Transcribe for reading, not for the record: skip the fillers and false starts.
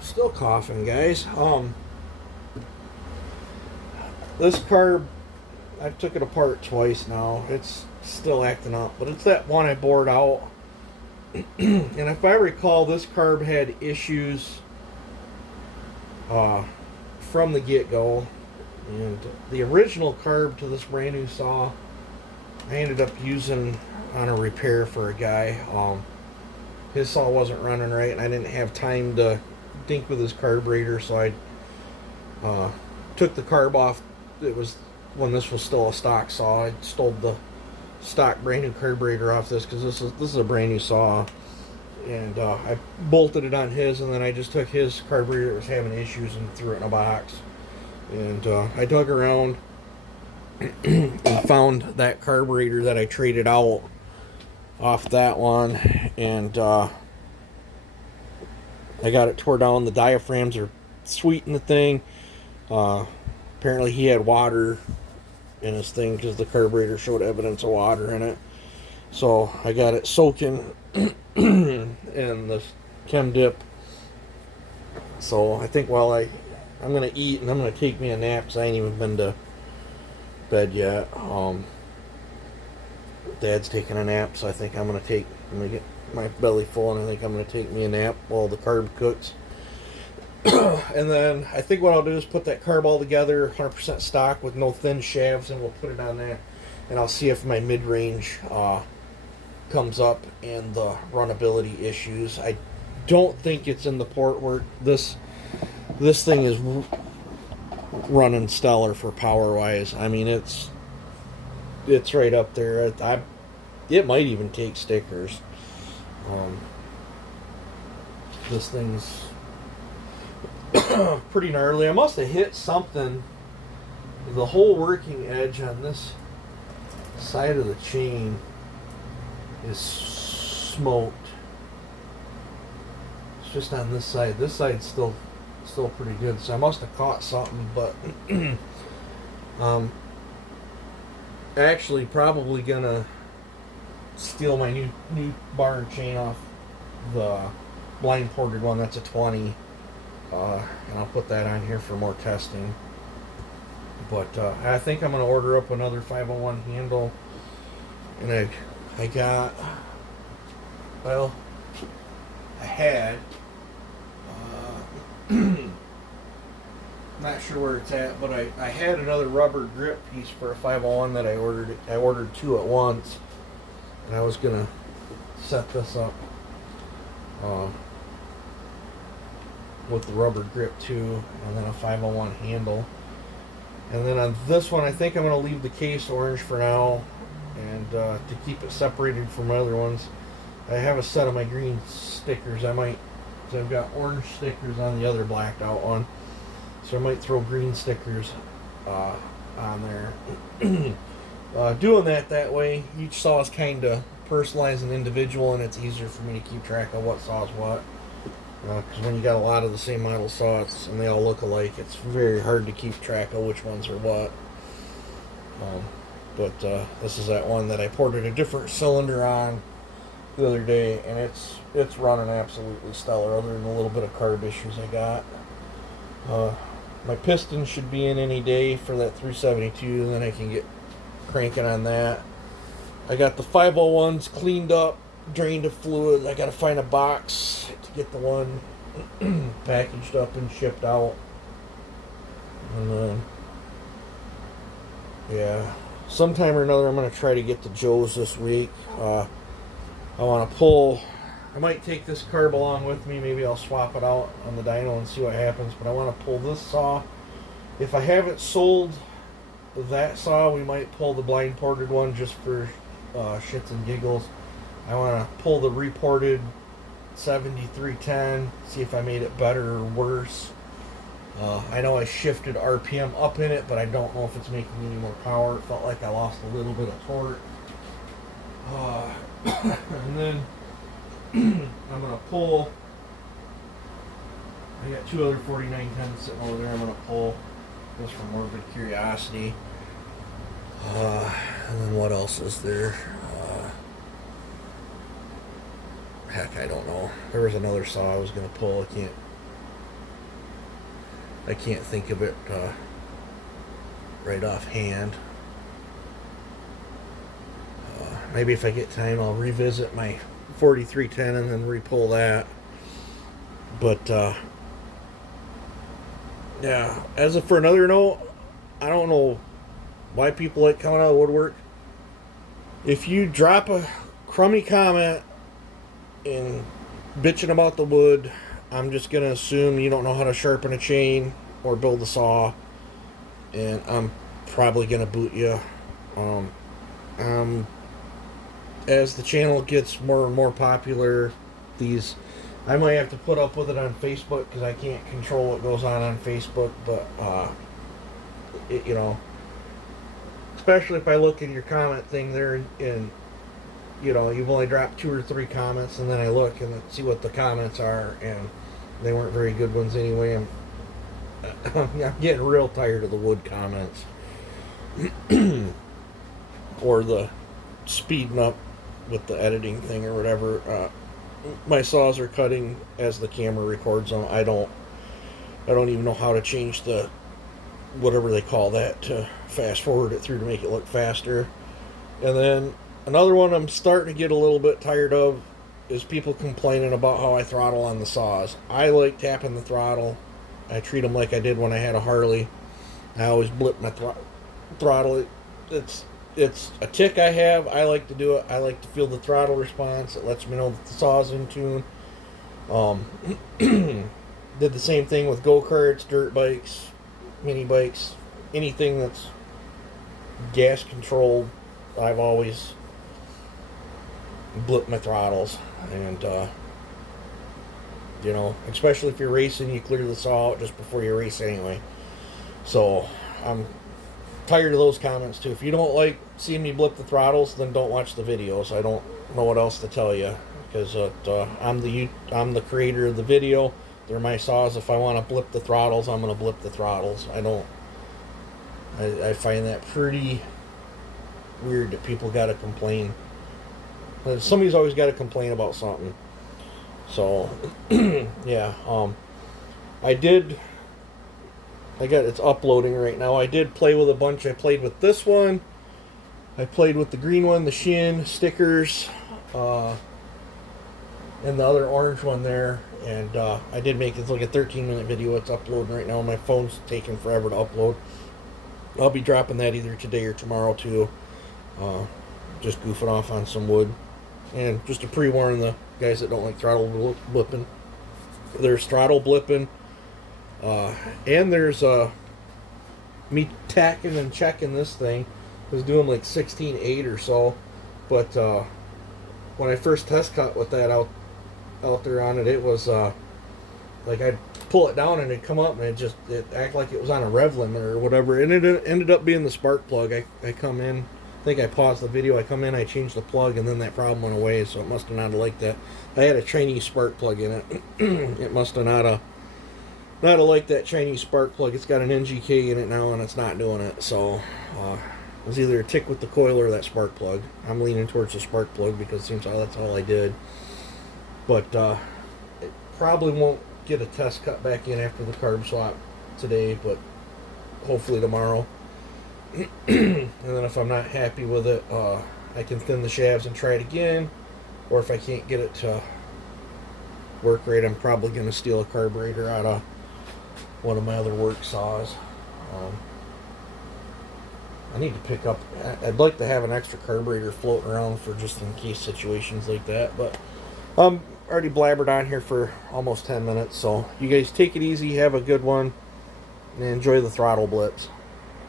Still coughing, guys. This carb, I've took it apart twice now. It's still acting up, but it's that one I bored out. And if I recall, this carb had issues uh, from the get-go. And the original carb to this brand new saw, I ended up using on a repair for a guy. His saw wasn't running right, and I didn't have time to dink with his carburetor, so I took the carb off. It was when this was still a stock saw. I stole the stock brand new carburetor off this because this is a brand new saw, and I bolted it on his, and then I just took his carburetor that was having issues and threw it in a box. And I dug around and found that carburetor that I traded out off that one, and I got it tore down. The diaphragms are sweet in the thing. Apparently he had water in his thing because the carburetor showed evidence of water in it. So I got it soaking in the chem dip. So I think while I'm going to eat and I'm going to take me a nap because I ain't even been to bed yet. Dad's taking a nap, so I think I'm going to get my belly full, and I think I'm going to take me a nap while the carb cooks. And then I think what I'll do is put that carb all together, 100% stock with no thin shafts, and we'll put it on there. And I'll see if my mid-range comes up and the runnability issues. I don't think it's in the port work. This thing is running stellar for power-wise. I mean, it's right up there. It might even take stickers. This thing's pretty gnarly. I must have hit something. The whole working edge on this side of the chain is smoked. It's just on this side. This side's still pretty good. So I must have caught something, but actually probably gonna steal my new bar and chain off the blind ported one. That's a 20. And I'll put that on here for more testing. But I think I'm going to order up another 501 handle. And I got, well, I had, not sure where it's at, but I had another rubber grip piece for a 501 that I ordered. I ordered two at once. And I was going to set this up with the rubber grip too, and then a 501 handle. And then on this one, I think I'm going to leave the case orange for now, and to keep it separated from my other ones. I have a set of my green stickers. I've got orange stickers on the other blacked out one, so I might throw green stickers on there. Doing that way, each saw is kind of personalized and individual, and it's easier for me to keep track of what saw is what. Because when you got a lot of the same model saws and they all look alike, it's very hard to keep track of which ones are what. But this is that one that I ported a different cylinder on the other day, and it's running absolutely stellar, other than a little bit of carb issues I got. My piston should be in any day for that 372, and then I can get cranking on that. I got the 501s cleaned up, drained of fluid. I got to find a box to get the one packaged up and shipped out. And then, yeah, sometime or another I'm going to try to get to Joe's this week. I want to pull, I might take this carb along with me. Maybe I'll swap it out on the dyno and see what happens. But I want to pull this saw. If I haven't sold that saw, we might pull the blind ported one just for shits and giggles. I want to pull the reported 7310, see if I made it better or worse. I know I shifted RPM up in it, but I don't know if it's making any more power. It felt like I lost a little bit of torque. And then I'm going to pull, I got two other 4910s sitting over there I'm going to pull just for morbid curiosity. And then what else is there? heck, I don't know. There was another saw I was going to pull. I can't think of it right offhand. Maybe if I get time, I'll revisit my 4310 and then re-pull that. But yeah, as for another note, I don't know why people like coming out of the woodwork. If you drop a crummy comment and bitching about the wood, I'm just going to assume you don't know how to sharpen a chain or build a saw, and I'm probably going to boot you. As the channel gets more and more popular, I might have to put up with it on Facebook because I can't control what goes on Facebook, but you know, especially if I look at your comment thing there and you know, you've only dropped 2 or 3 comments, and then I look and see what the comments are, and they weren't very good ones anyway. I'm getting real tired of the wood comments or the speeding up with the editing thing or whatever. My saws are cutting as the camera records them. I don't even know how to change the whatever they call that to fast forward it through to make it look faster. And then another one I'm starting to get a little bit tired of is people complaining about how I throttle on the saws. I like tapping the throttle. I treat them like I did when I had a Harley. I always blip my throttle. It's a tick I have. I like to do it. I like to feel the throttle response. It lets me know that the saw's in tune. Did the same thing with go-karts, dirt bikes, mini bikes, anything that's gas controlled. I've always blipped my throttles, and you know, especially if you're racing, you clear the saw out just before you race anyway. So I'm tired of those comments too. If you don't like seeing me blip the throttles, then don't watch the videos. I don't know what else to tell you, because I'm the creator of the video. They're my saws. If I want to blip the throttles, I'm going to blip the throttles. I find that pretty weird that people got to complain. Somebody's always got to complain about something. So yeah, it's uploading right now. I did play with a bunch. I played with this one. I played with the green one, the Shin stickers, and the other orange one there. And I did make it like a 13-minute video. It's uploading right now. My phone's taking forever to upload. I'll be dropping that either today or tomorrow too. Just goofing off on some wood. And just to pre-warn the guys that don't like throttle blipping, there's throttle blipping, and there's me tacking and checking this thing. I was doing like 16.8 or so, but when I first test cut with that out there on it, it was like I'd pull it down and it'd come up and it act like it was on a rev limiter or whatever, and it ended up being the spark plug. I come in, I think I paused the video, I come in, I changed the plug, and then that problem went away, so it must have not liked that. I had a Chinese spark plug in it. It must have not liked that Chinese spark plug. It's got an NGK in it now, and it's not doing it, so it was either a tick with the coil or that spark plug. I'm leaning towards the spark plug because it seems like that's all I did. But it probably won't get a test cut back in after the carb swap today, but hopefully tomorrow. And then if I'm not happy with it, I can thin the shafts and try it again. Or if I can't get it to work right, I'm probably going to steal a carburetor out of one of my other work saws. I need to pick up, I'd like to have an extra carburetor floating around for just in case situations like that. But I'm already blabbered on here for almost 10 minutes. So you guys take it easy, have a good one, and enjoy the throttle blips.